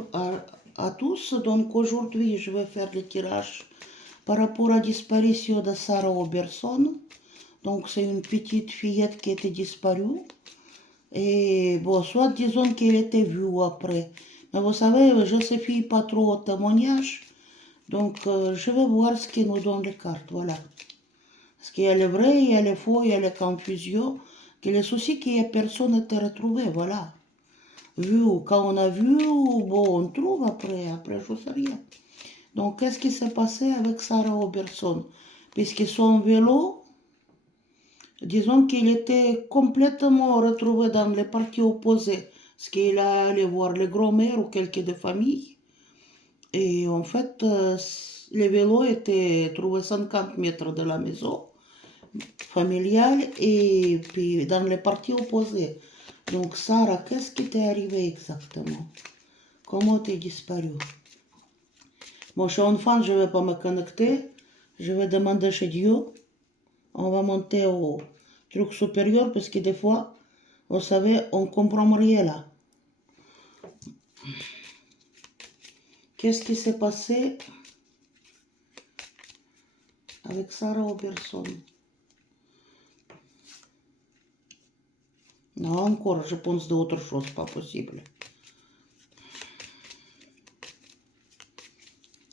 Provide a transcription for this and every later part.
Bonjour à tous. Donc aujourd'hui, je vais faire le tirage par rapport à la disparition de Sarah Oberson. Donc c'est une petite fillette qui était disparue. Et bon, soit disons qu'elle était vue après. Mais vous savez, je ne se fie pas trop au témoignage. Donc je vais voir ce qui nous donne les cartes. Voilà. Parce qu'il y a le vrai, il y a le faux, il y a la confusion. Que le souci qu'il n'y a personne n'était retrouvé. Voilà. Vu, quand on a vu, bon, on trouve après je sais rien. Donc, qu'est-ce qui s'est passé avec Sarah Oberson? Puisque son vélo, disons qu'il était complètement retrouvé dans les parties opposées. Parce qu'il a allé voir les grands-mères ou quelques de famille. Et en fait, le vélo était trouvé 50 mètres de la maison familiale et puis dans les parties opposées. Donc, Sarah, qu'est-ce qui t'est arrivé exactement? Comment t'es disparu? Bon, je suis enfant, je ne vais pas me connecter. Je vais demander chez Dieu. On va monter au truc supérieur parce que des fois, vous savez, on ne comprend rien là. Qu'est-ce qui s'est passé avec Sarah Oberson? Non, encore, je pense d'autre chose, pas possible.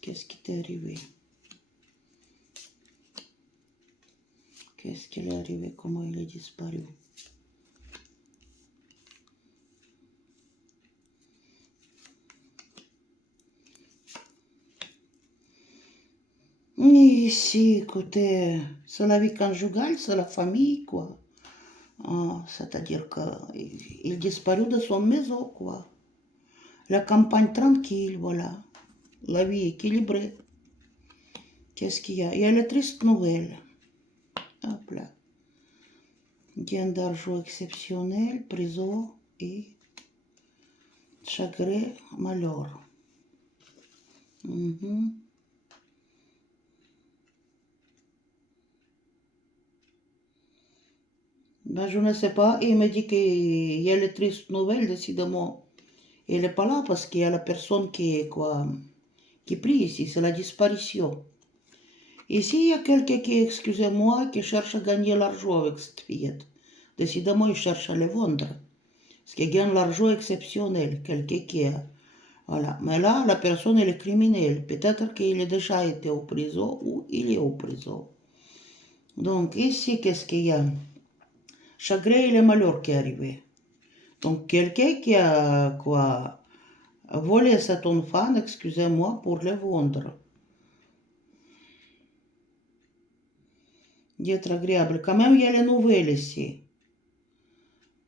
Qu'est-ce qui t'est arrivé? Qu'est-ce qui est arrivé? Comment il est disparu? Ici, écoutez, c'est la vie conjugale, c'est la famille, quoi. C'est-à-dire qu'il est disparu de son maison, quoi. La campagne tranquille, voilà. La vie équilibrée. Qu'est-ce qu'il y a? Il y a les tristes nouvelles. Hop là. Gain d'argent exceptionnel, prison et chagrin, malheur. Ben, je ne sais pas. Il me dit qu'il y a les tristes nouvelles, décidément. Il n'est pas là parce qu'il y a la personne qui prie ici, c'est la disparition. Ici, il y a quelqu'un qui, excusez-moi, qui cherche à gagner l'argent avec cette fillette. Décidément, il cherche à les vendre. Parce qu'il gagne l'argent exceptionnel, quelqu'un qui a. Voilà. Mais là, la personne, elle est criminelle. Peut-être qu'il a déjà été en prison ou il est en prison. Donc, ici, qu'est-ce qu'il y a? Chagrin et le malheur qui est arrivé. Donc, quelqu'un qui a, volé cet enfant, excusez-moi, pour le vendre. D'être agréable. Quand même, il y a les nouvelles ici.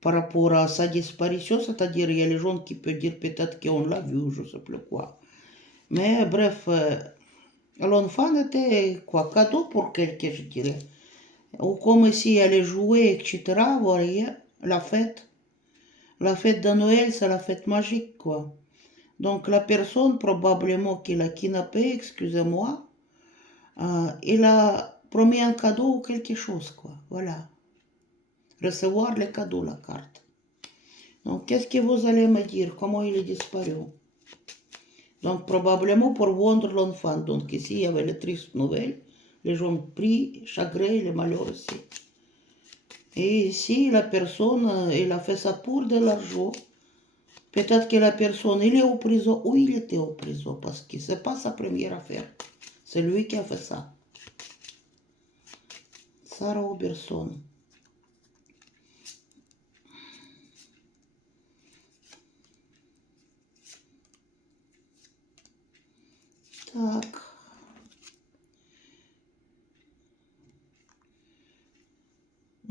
Par rapport à sa disparition, c'est-à-dire, il y a les gens qui peuvent dire peut-être qu'on l'a vu, je ne sais plus quoi. Mais bref, l'enfant était quoi, cadeau pour quelqu'un, je dirais. Ou comme ici, il y a les jouets, etc. Vous voyez, la fête. La fête de Noël, c'est la fête magique, quoi. Donc, la personne, probablement, qui l'a kidnappé, excusez-moi, il a promis un cadeau ou quelque chose, quoi. Voilà. Recevoir les cadeaux, la carte. Donc, qu'est-ce que vous allez me dire? Comment il est disparu? Donc, probablement pour vendre l'enfant. Donc, ici, il y avait les tristes nouvelles. Les gens prient, chagrin, les malheurs aussi. Et ici, la personne, elle a fait ça pour de l'argent. Peut-être que la personne, il est en prison ou il était en prison. Parce que ce n'est pas sa première affaire. C'est lui qui a fait ça. Sarah Oberson. Tac.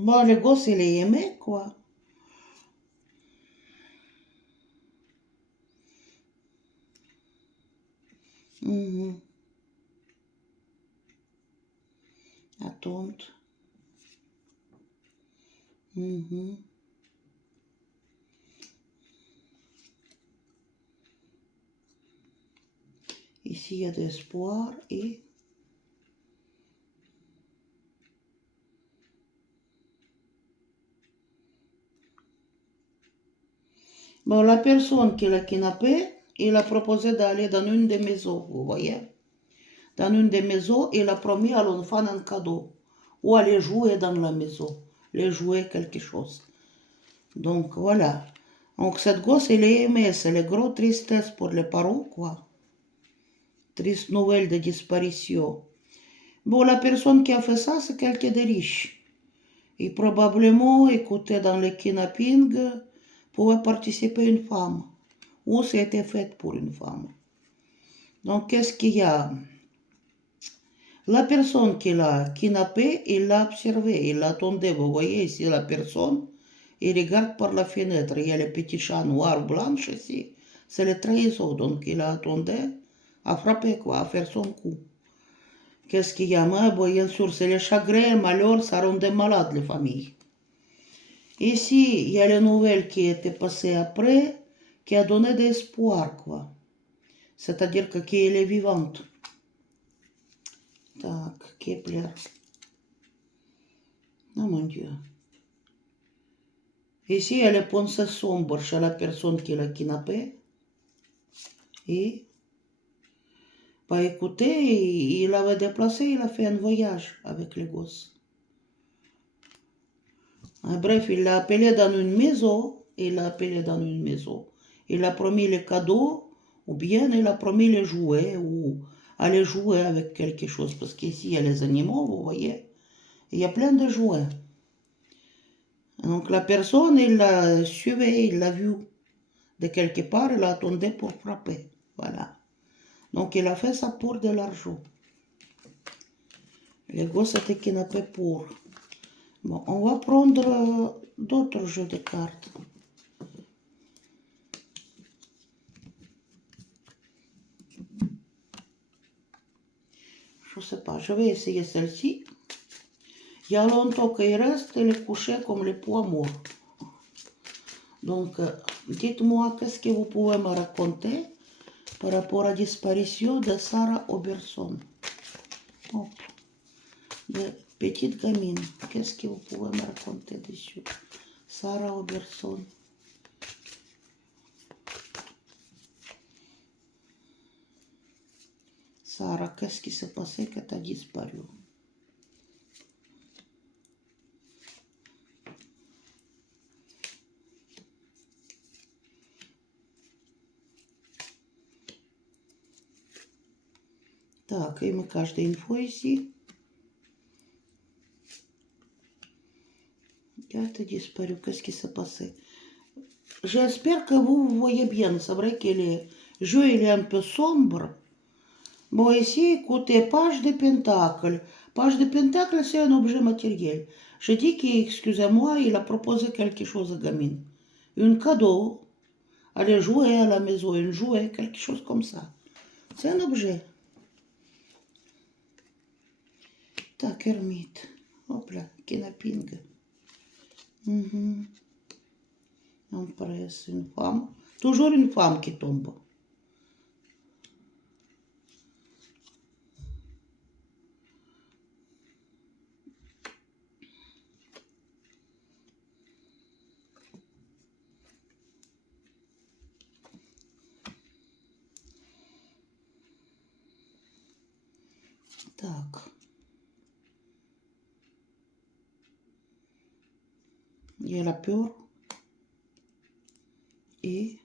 Bon, le gosse, il est aimé, quoi. Attente. Ici, il y a de l'espoir et... Bon, la personne qui l'a kidnappé, il a proposé d'aller dans une des maisons, vous voyez. Dans une des maisons, il a promis à l'enfant un cadeau. Ou aller jouer dans la maison. Aller jouer quelque chose. Donc voilà. Donc cette gosse, elle est aimée. C'est la grosse tristesse pour les parents, quoi. Triste nouvelle de disparition. Bon, la personne qui a fait ça, c'est quelqu'un de riche. Et probablement, écouté dans le kidnapping, pouvait participer une femme. Ou c'était fait pour une femme. Donc, qu'est-ce qu'il y a? La personne qui l'a kidnappé, il l'a observé, il l'attendait. Vous voyez ici la personne, il regarde par la fenêtre. Il y a le petit chat noir blanche ici. C'est le trahison. Donc, il attendait à frapper, quoi, à faire son coup. Qu'est-ce qu'il y a? Mais bien sûr, c'est le chagrin, le malheur, ça rendait malade les familles. Ici, il y a les nouvelles qui étaient passées après, qui a donné de l'espoir, quoi. C'est-à-dire qu'elle est vivante. Так, Kepler. Oh mon Dieu. Ici, il y a les pensées sombres chez la personne qui l'a kidnappé. Et, bah écoutez, il avait déplacé, il a fait un voyage avec les gosses. Bref, il l'a appelé dans une maison. Il a promis les cadeaux, ou bien il a promis les jouets, ou aller jouer avec quelque chose. Parce qu'ici, il y a les animaux, vous voyez. Il y a plein de jouets. Donc la personne, il l'a suivi, il l'a vu. De quelque part, il attendait pour frapper. Voilà. Donc il a fait ça pour de l'argent. Les gosses étaient kidnappés pour. Bon, on va prendre d'autres jeux de cartes. Je sais pas, je vais essayer celle-ci. Il y a longtemps qu'il reste, elle est couchée comme les poids morts. Donc, dites-moi qu'est-ce que vous pouvez me raconter par rapport à la disparition de Sarah Oberson. Hop. De petite gamine. Qu'est-ce que vous pouvez me raconter dessus? Sarah Oberson. Sarah, qu'est-ce qui s'est passé que tu as disparu? Так, и мы каждая инфо ici. Это disparu, qu'est-ce qui s'est passé? J'espère que vous voyez bien. C'est vrai que le jeu il est un peu sombre. Bon, ici, écoutez, page de pentacle. Page de pentacle, c'est un objet matériel. Je dis qu'excusez-moi, il a proposé quelque chose à gamine. Un cadeau. Aller jouer à la maison, un jouet, quelque chose comme ça. C'est un objet. Так, ermite. Hop là, kidnapping. On presse une femme. Toujours une femme qui tombe. Так. Il y a la peur. Et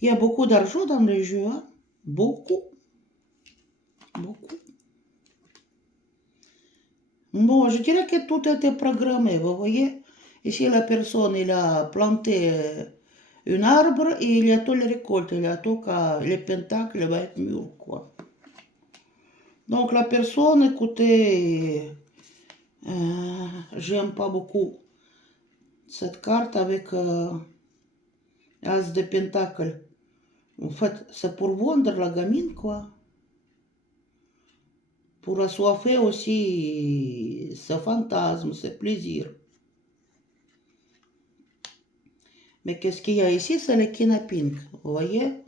il y a beaucoup d'argent dans le jeu. Hein? Beaucoup. Beaucoup. Bon, je dirais que tout était programmé, vous voyez. Ici, la personne, il a planté un arbre et il y a tout le récolte. Il y a tout que le pentacle va être mûr, quoi. Donc, la personne, écoutez, j'aime pas beaucoup cette carte avec As de pentacle. En fait, c'est pour vendre la gamine, quoi. Pour assoiffer aussi ce fantasme, ce plaisir. Mais qu'est-ce qu'il y a ici? C'est le kidnapping, vous voyez?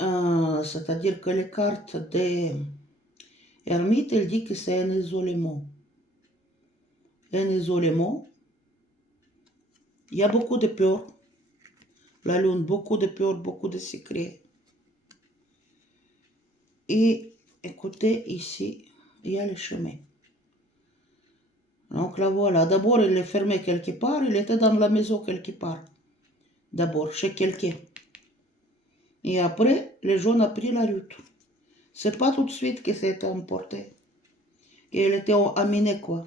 C'est-à-dire que les cartes des ermites, elles disent que c'est un isolement. Un isolement. Il y a beaucoup de peur. la lune, beaucoup de peur, beaucoup de secrets. Et écoutez, ici, il y a le chemin. Donc là, voilà. D'abord, il est fermé quelque part. Il était dans la maison quelque part. D'abord, chez quelqu'un. Et après, les gens ont pris la route. C'est pas tout de suite que c'était emporté. Qu'il était amené, quoi.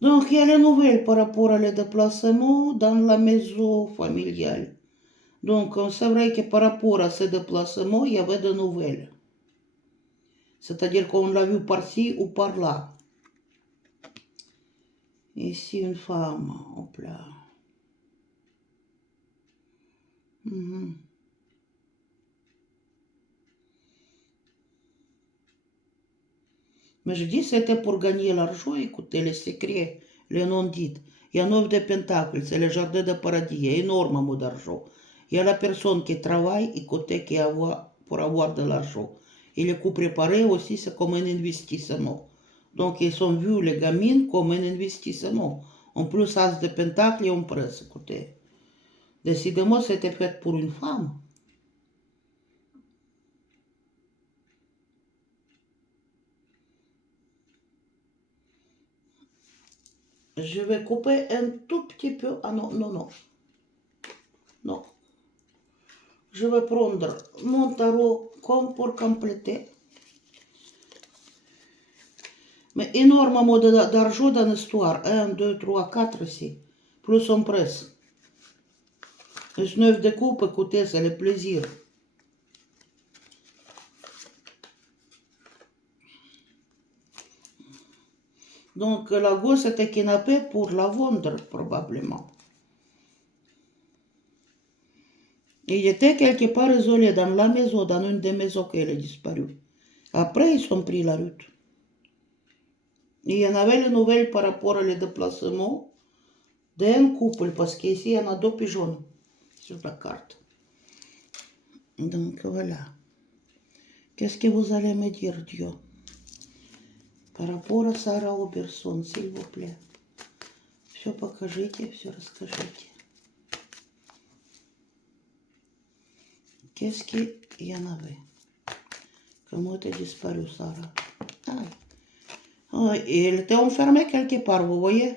Donc, il y a les nouvelles par rapport à les déplacements dans la maison familiale. Donc, c'est vrai que par rapport à ces déplacements, il y avait de nouvelles. C'est-à-dire qu'on l'a vu par-ci ou par-là. Ici, une femme. Hop là. Mais je dis, c'était pour gagner l'argent. Écoutez, les secrets, les non-dits. Il y a 9 de pentacles, c'est le jardin de paradis. Il y a énormément d'argent. Il y a la personne qui travaille, écoutez, pour avoir de l'argent. Et le coup préparé aussi, c'est comme un investissement. Donc, ils ont vu les gamines comme un investissement. En plus, as de pentacles et on presse, écoutez. Décidément, c'était fait pour une femme. Je vais couper un tout petit peu. Ah non, non, non. Non. Je vais prendre mon tarot comme pour compléter. Mais énormément d'argent dans l'histoire. 1, 2, 3, 4 ici. Plus on presse. Les 9 de coupe, écoutez, c'est le plaisir. Donc la gosse était kidnappée pour la vendre, probablement. Il était quelque part isolé dans la maison, dans une des maisons qu'elle a disparu. Après, ils ont pris la route. Il y en avait les nouvelles par rapport au déplacement d'un couple, parce qu'ici, il y en a 2 pigeons sur la carte. Donc voilà. Qu'est-ce que vous allez me dire, Dieu? Par rapport à Sarah Oberson, s'il vous plaît. Все покажите, все расскажите. Qu'est-ce qu'il y en avait? Comment était disparu, Sarah? Ah, et elle était enfermée quelque part, vous voyez?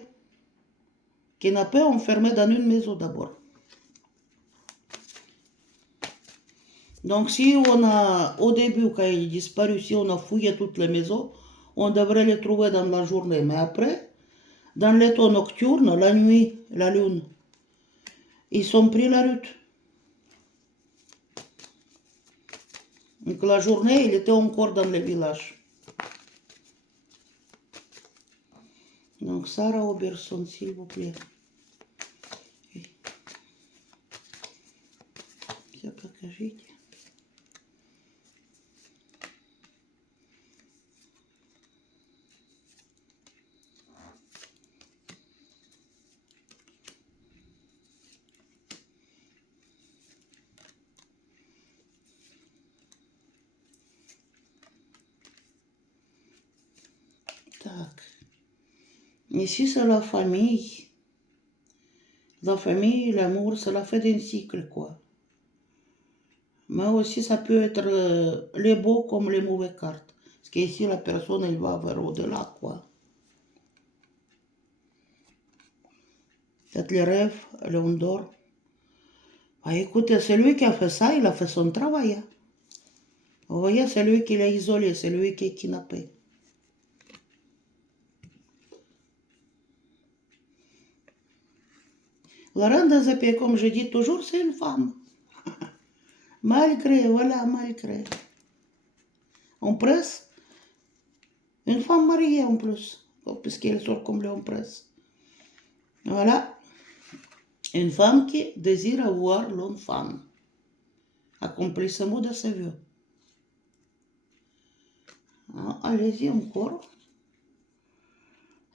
Kidnappée, enfermée dans une maison d'abord. Donc si on a, au début, quand il est disparu, si on a fouillé toutes les maisons, on devrait les trouver dans la journée. Mais après, dans les temps nocturnes, la nuit, la lune, ils ont pris la route. Donc la journée, il était encore dans le village. Donc Sarah Oberson, s'il vous plaît. Все покажите. Так. Ici, c'est la famille. La famille, l'amour, c'est la fin d'un cycle, quoi. Mais aussi, ça peut être les beaux comme les mauvaises cartes. Parce qu'ici, la personne, elle va vers au-delà, quoi. Peut-être les rêves, on dort. Ah, écoutez, celui qui a fait ça, il a fait son travail. Hein. Vous voyez, c'est lui qui l'a isolé, c'est lui qui est kidnappé. La reine des épées, comme je dis toujours, c'est une femme. Malgré, voilà, malgré. On presse, une femme mariée en plus, puisqu'elle sort comme l'on presse. Voilà, une femme qui désire avoir l'homme femme. Accomplissement de ses vœux. Ah, allez-y encore.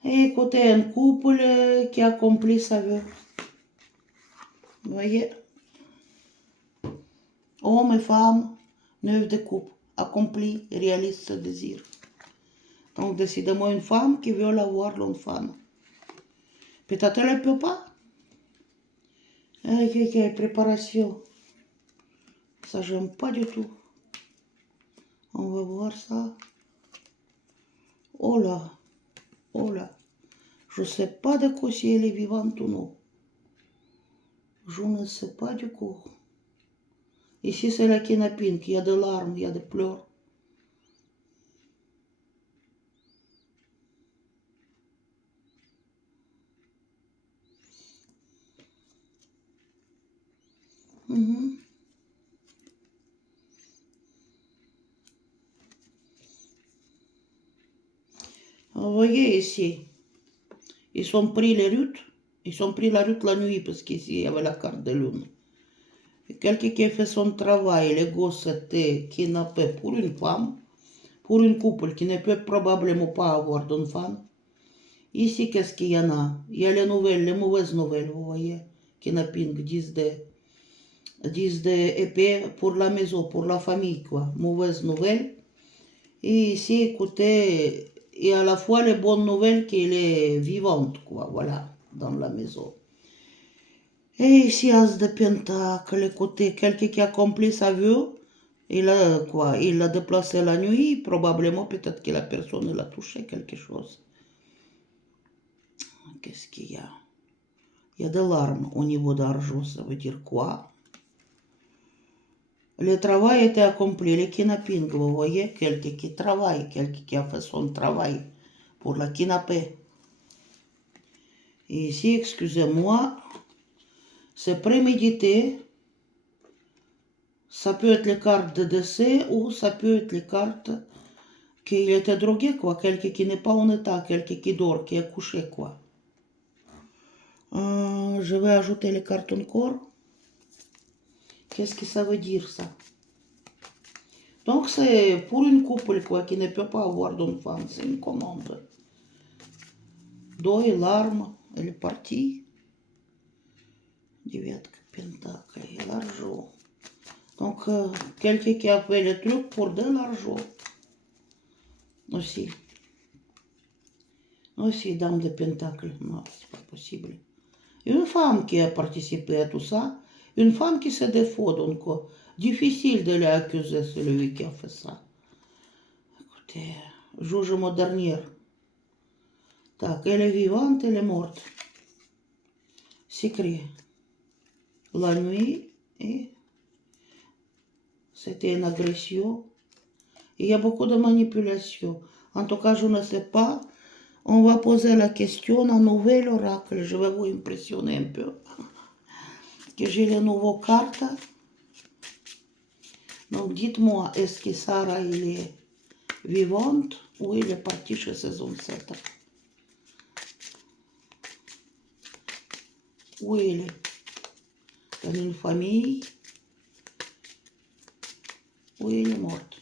Et écoutez, un couple qui accomplit sa vœu. Vous voyez? Homme et femme, 9 de coupe, accompli, réalise ce désir. Donc, décidément, une femme qui veut avoir l'homme femme. Peut-être elle ne peut pas. Aïe, aïe, aïe, préparation. Ça, j'aime pas du tout. On va voir ça. Oh là, oh là. Je ne sais pas de quoi si elle est vivante ou non. Je ne sais pas du coup. Ici, c'est la kidnapping. Il y a de larmes, il y a de pleurs. Vous voyez ici, ils ont pris les routes. Ils ont pris la route la nuit parce qu'ici, il y avait la carte de lune. Et quelqu'un qui a fait son travail, les gosses étaient kidnappés pour une femme, pour une couple qui ne peut probablement pas avoir d'enfant. Ici, qu'est-ce qu'il y en a? Il y a les nouvelles, les mauvaises nouvelles, vous voyez. Kidnapping, 10 de épée pour la maison, pour la famille, quoi. Mauvaises nouvelles. Et ici, écoutez, il y a à la fois les bonnes nouvelles qu'elle est vivante, quoi, voilà, dans la maison. Et ici, As de Pentacle, écoutez, quelqu'un qui a accompli sa vue, il l'a déplacé la nuit, probablement, peut-être que la personne l'a touché quelque chose. Qu'est-ce qu'il y a? Il y a des larmes au niveau d'argent, ça veut dire quoi? Le travail était accompli, le kidnapping, vous voyez, quelqu'un qui travaille, quelqu'un qui a fait son travail pour la kidnapper. Et ici, excusez-moi, c'est prémédité. Ça peut être les cartes de décès ou ça peut être les cartes qu'il était drogué, quoi. Quelqu'un qui n'est pas en état, quelqu'un qui dort, qui est couché, quoi. Je vais ajouter les cartes encore. Qu'est-ce que ça veut dire, ça? Donc, c'est pour une couple, quoi, qui ne peut pas avoir d'enfant. C'est une commande. Deuil, larmes, elle est partie. Девятка пентаклей et l'argent. Donc, quelqu'un qui a fait le truc pour de l'argent. Aussi. Aussi, dame de pentacle. Non, c'est pas possible. Une femme qui a participé à tout ça, une femme qui se défaut, donc difficile de l'accuser, celui qui a fait ça. Écoutez, jugement dernier. Так, elle est vivante, elle est morte. Secret. La nuit, et c'était une agression. Il y a beaucoup de manipulation. En tout cas, je ne sais pas. On va poser la question à un nouvel oracle. Je vais vous impressionner un peu. Que j'ai les nouvelles cartes. Donc, dites-moi, est-ce que Sarah, elle est vivante ou elle est partie chez ses ancêtres? Où elle est? Dans une famille? Où elle est morte?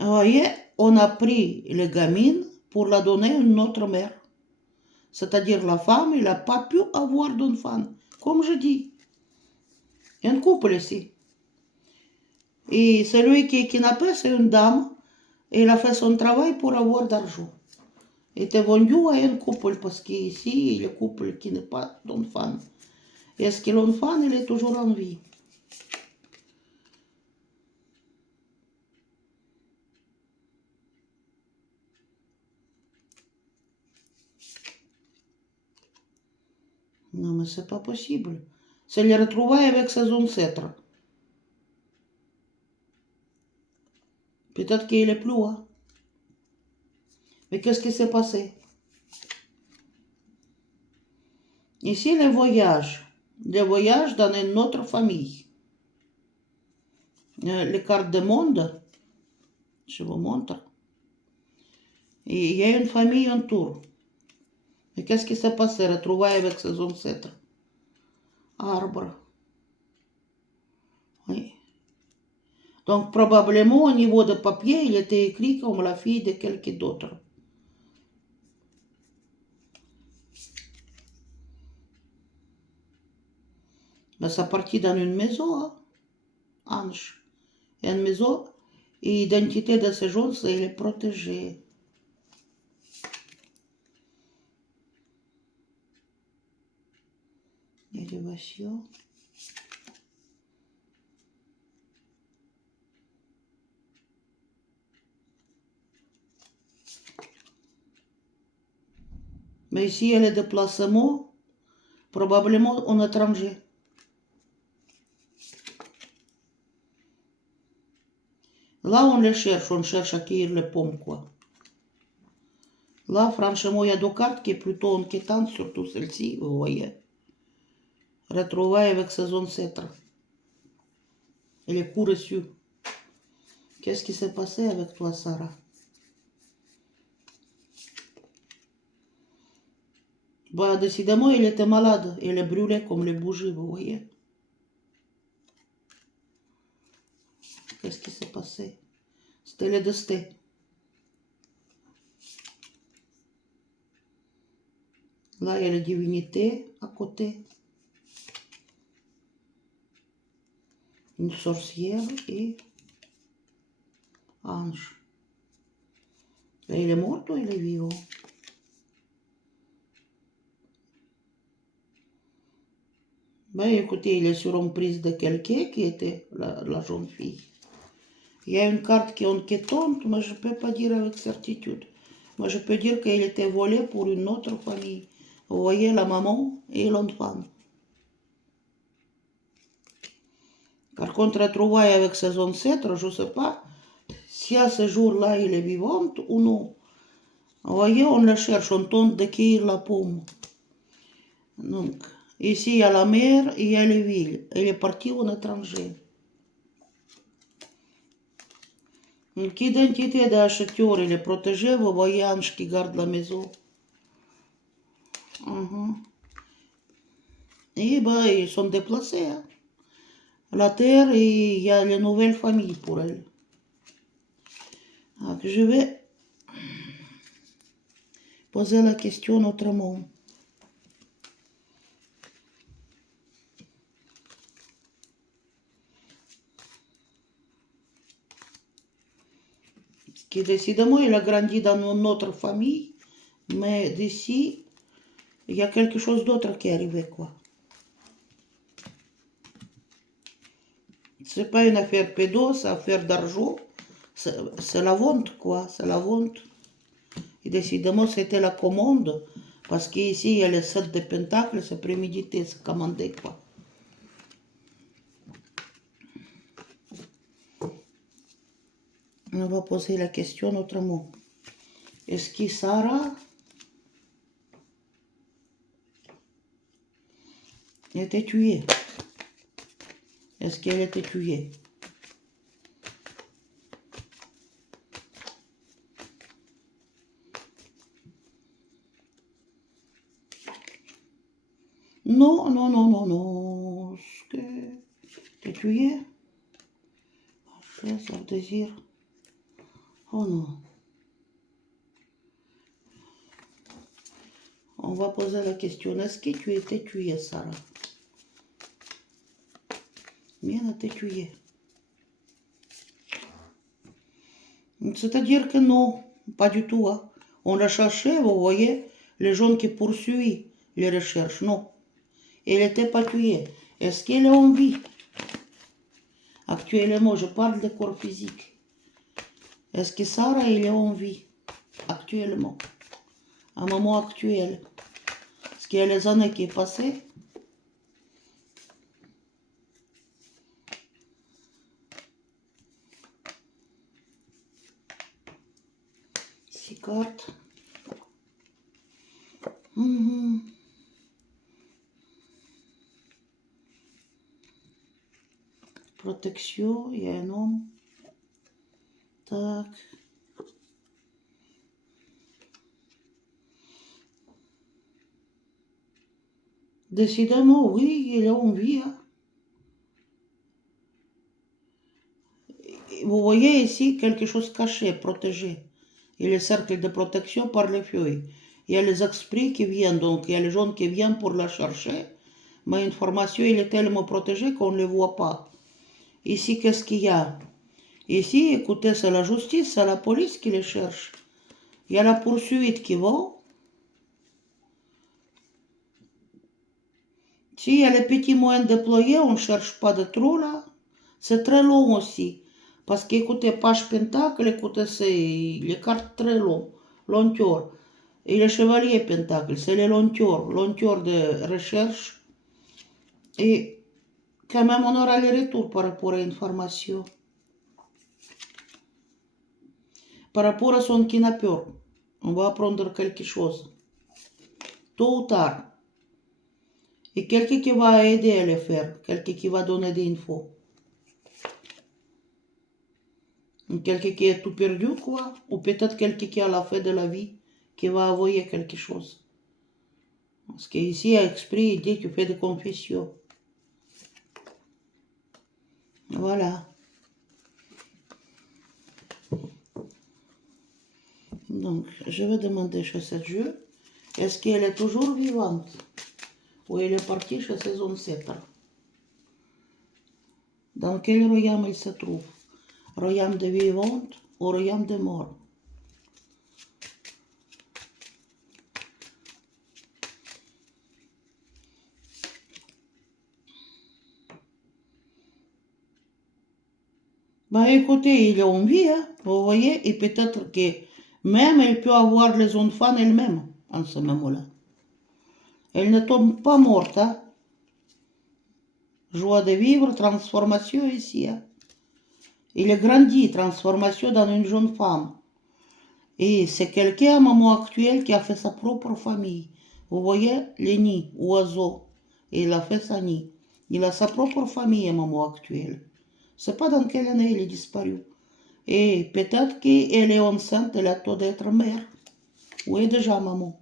Vous voyez, on a pris les gamines pour la donner à une autre mère. C'est-à-dire la femme, elle n'a pas pu avoir d'enfant. Comme je dis. Il y a un couple ici. Et celui qui est kidnappé, c'est une dame. Et elle a fait son travail pour avoir d'argent. Elle était vendue à un couple parce qu'ici, il y a un couple qui n'a pas d'enfant. Est-ce que l'enfant, il est toujours en vie? Non, mais c'est pas possible. C'est les retrouvailles avec ses ancêtres. Peut-être qu'il est plus loin. Mais qu'est-ce qui s'est passé? Ici, les voyages dans une autre famille. Les cartes du monde, je vous montre. Et il y a une famille autour. Mais qu'est-ce qui s'est passé? Retrouvailles avec ses ancêtres. Arbre. Oui. Donc, probablement, au niveau de papier, il était écrit comme la fille de quelqu'un d'autre. Mais ça partit dans une maison, hein? Ange. Une maison, et l'identité de ces gens, c'est elle est protégée. élévation. Mais ici, il y a le déplacement, probablement en étranger. Là, on cherche à accueillir les pommes, quoi. Là, franchement, il y a deux cartes qui est plutôt inquiétantes, surtout celle-ci, vous voyez. Retrouvailles avec ses ancêtres. Et les coups reçus. Qu'est-ce qui s'est passé avec toi, Sarah? Bah, décidément, il était malade. Il est brûlé comme les bougies, vous voyez. Qu'est-ce qui s'est passé? C'était le destin. Là, il y a la divinité à côté. Une sorcière et ange. Et il est mort ou il est vivant? Ben écoutez, il est sur une prise de quelqu'un qui était la jeune fille. Il y a une carte qui est inquiétante, mais je ne peux pas dire avec certitude. Moi, je peux dire qu'il était volé pour une autre famille. Vous voyez, la maman et l'enfant. Par contre, retrouvailles avec ses ancêtres, je ne sais pas si à ce jour-là, il est vivant ou non. Vous voyez, on le cherche, on tente d'accueillir la pomme. Donc, ici, il y a la mer et il y a les villes. Elle est partie en étranger. Donc, l'identité d'acheteur, il est protégé. Vous voyez, Ange qui garde la maison. Et ben, ils sont déplacés. Hein. La terre, et il y a les nouvelles familles pour elle. Donc, je vais poser la question autrement. Qui décidément, il a grandi dans notre famille, mais d'ici, il y a quelque chose d'autre qui est arrivé, quoi. C'est pas une affaire pédo, c'est une affaire d'argent. C'est la vente, quoi, c'est la vente. Et décidément, c'était la commande, parce qu'ici, il y a les 7 de pentacles, c'est prémédité, c'est commandé, quoi. On va poser la question autrement. Est-ce que Sarah était tuée? Est-ce qu'elle était tuée? Non, non, non, non, non. Est-ce que t'es tuée? Ça veut dire... Oh non. On va poser la question. Est-ce que tu étais tuée, Sarah? Bien, elle était tuée. C'est-à-dire que non, pas du tout. Hein. On la cherchait, vous voyez, les gens qui poursuivent les recherches. Non. Elle n'était pas tuée. Est-ce qu'elle est en vie? Actuellement, je parle de corps physique. Est-ce que Sarah, elle est en vie? Actuellement. À un moment actuel. Est-ce qu'il y a les années qui sont passées? Six cartes. Protection, il y a un homme. Tac. Décidément, oui, il est en vie. Hein. Vous voyez ici quelque chose caché, protégé. Il y a le cercle de protection par les feuilles. Il y a les esprits qui viennent, donc il y a les gens qui viennent pour la chercher. Mais l'information, elle est tellement protégée qu'on ne le voit pas. Ici, qu'est-ce qu'il y a? Ici, écoutez, c'est la justice, c'est la police qui les cherche. Il y a la poursuite qui va. Si elle est petit moyen déployé, on ne cherche pas de trop là. C'est très long aussi. Parce qu'écoutez, page pentacle, écoutez, c'est les cartes très longues, longueur. Et le chevalier pentacle, c'est les longueur de recherche. Et quand même, on aura les retours par rapport à l'information. Par rapport à son kidnappeur, on va apprendre quelque chose. Tôt ou tard. Et quelqu'un qui va aider à le faire, quelqu'un qui va donner des infos. Quelqu'un qui est tout perdu, quoi. Ou peut-être quelqu'un qui est à la fin de la vie, qui va envoyer quelque chose. Parce qu'ici, à Esprit, il dit que tu fais des confessions. Voilà. Donc, je vais demander chez ce jeu, est-ce qu'elle est toujours vivante? Ou elle est partie chez ses ancêtres? Dans quel royaume elle se trouve? Royaume des vivantes ou royaume des morts? Bah écoutez, il est en vie, hein, vous voyez, et peut-être que même elle peut avoir les enfants elle-même en ce moment-là. Elle ne tombe pas morte, hein. Joie de vivre, transformation ici. Hein. Il est grandi, transformation dans une jeune femme. Et c'est quelqu'un à un moment actuel qui a fait sa propre famille. Vous voyez, les nids, oiseaux. Il a fait sa nid. Il a sa propre famille à un moment actuel. C'est pas dans quelle année il est disparu. Et peut-être qu'elle est enceinte, elle attend d'être mère. Ou est déjà maman.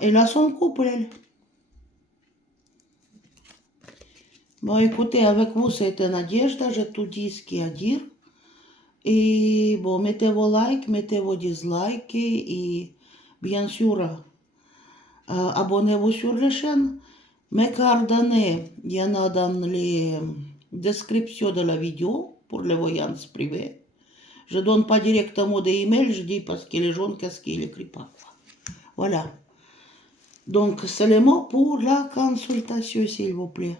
Elle a son couple, elle. Bon, écoutez, avec vous, c'était Nadejda. J'ai tout dit ce qu'il y a à dire. Et bon, mettez vos likes, mettez vos dislikes. Et bien sûr, abonnez-vous sur la chaîne. Mes coordonnées, il y en a dans les descriptions de la vidéo pour les voyances privées. Je donne pas directement des emails, je dis parce que les gens, qu'est-ce qu'ils n'écrivent pas. Voilà. Donc, c'est le mot pour la consultation, s'il vous plaît.